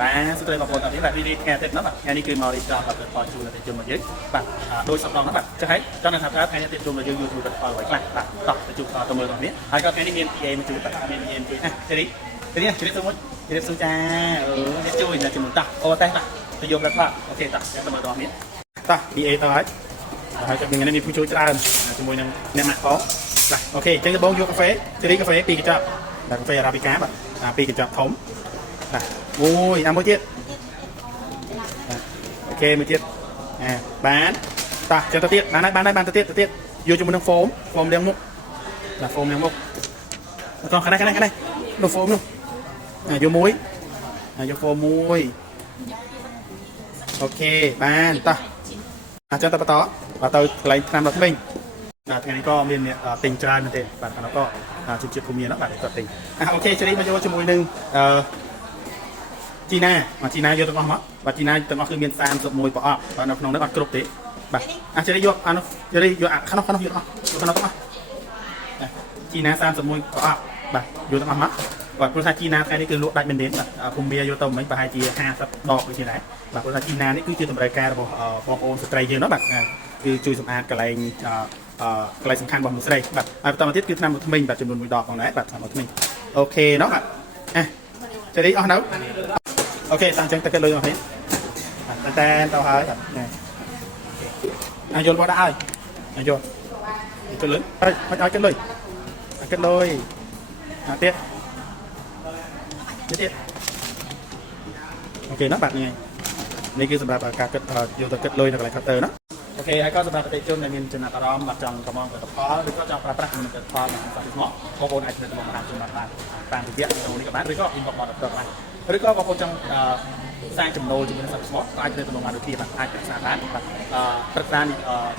បាទសួស្តីបងប្អូនទាំងនេះបាទនេះថ្ងៃអាទិត្យណាបាទថ្ងៃនេះគឺមករៀបចំបាទផលជូនទៅជុំមកយើងបាទដោយសពដងណាបាទចឹងហើយចង់ថាថ្ងៃនេះទៀតជុំមកយើងយូរទៅផលអ្វីខ្លះបាទតោះទៅជួបតទៅមើលបងនេះហើយក៏ថ្ងៃនេះមាន PA មកជួយបាទមាន PA ជួយណាទេនេះទេនេះជម្រាបសួរមួយជម្រាបសួរចានេះជួយណាជំនុំតោះអូតែបាទទៅយករត់បាទអូខេតោះចាំទៅមើលបងនេះតោះ PA ទៅហើយក៏មាននេះผู้ជួយច្រើនជាមួយនឹងអ្នកម៉ាក់ផងបាទអូខេអញ្ចឹងបងយកកាហ្វេសេរីកាហ្វេ2កញ្ចប់បាទកាហ្វេអារ៉ាប៊ីកាបាទ2កញ្ចប់ធំបាទអូយអាមួយទៀតអូខេមួយទៀតបានតោះចាំទៅទៀតបានទៅទៀតយកជាមួយនឹងហ្វូមលាងមុខបាទហ្វូមលាងមុខអត់ខាងនេះនោះហ្វូមនោះយកមួយយកហ្វូមមួយអូខេបានតោះចាំទៅបន្តបាទទៅកន្លែងឆ្នាំដល់វិញថ្ងៃនេះក៏មានទិញច្រើនមែនទេបាទខាងនោះក៏ជំរាបភូមិមានបាទគាត់ទិញអូខេជរីមកយកជាមួយនឹងជីណាយកទាំងអស់មកបាទជីណាទាំងអស់គឺមាន31ប្រអប់បាទនៅក្នុងនោះអត់គ្រប់ទេបាទជរីយកអានោះជរីយកខាងនោះយកអស់ខាងនោះទាំងអស់ជីណា31ប្រអប់បាទយកទាំងអស់មកបាទព្រោះថាជីណាថ្ងៃនេះគឺលក់ដាច់មែនទេបាទភូមិយកទៅមិញប្រហែលជា50ដបដូចជាដែរបាទព្រោះថាជីណានេះគឺជាតម្រូវការរបស់បងប្អូនស្ត្រីយើងណាបាទគឺជួយសម្អាតកន្លែងសំខាន់របស់មនុស្សស្រីបាទហើយបន្តមកទៀតគឺថ្នាំថ្មីបាទចំនួន1ដបផងដែរបាទថ្នាំថ្មីអូខេណោះបាទជរីអស់នៅអូខេតាំងចឹងទៅគិតលុយអស់នេះតែទៅហើយយល់មកដាក់ហើយយល់គិតលុយមិនឲ្យគិតលុយទៀតអូខេណាបាទនេះគឺសម្រាប់ការគិតយកទៅគិតលុយនៅកន្លែង counter ណាអូខេហើយក៏សម្រាប់ប្រតិជនដែលមានចំណាត់អារម្មណ៍បាទចង់កម្មផលិតផលឬក៏ចង់ប្រើប្រាស់ផលិតផលរបស់សាស្ត្រមកបងប្អូនអាចទៅមកតាមចំណាត់តាមវិទ្យាសាស្ត្រនេះក៏បានឬក៏ inbox មកដល់បានឬក៏បងប្អូនចង់សាងចំណូលជាមួយនឹងសាស្ត្រមកក៏អាចទៅក្នុងអានវិធីបាទអាចប្រឹក្សាបានបាទប្រឹក្សា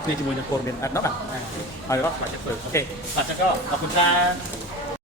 គ្នាជាមួយនឹងពលរដ្ឋមានអត់ណាបាទហើយក៏ស្វាគមន៍ធ្វើអូខេអញ្ចឹងក៏អរគុណច្រើន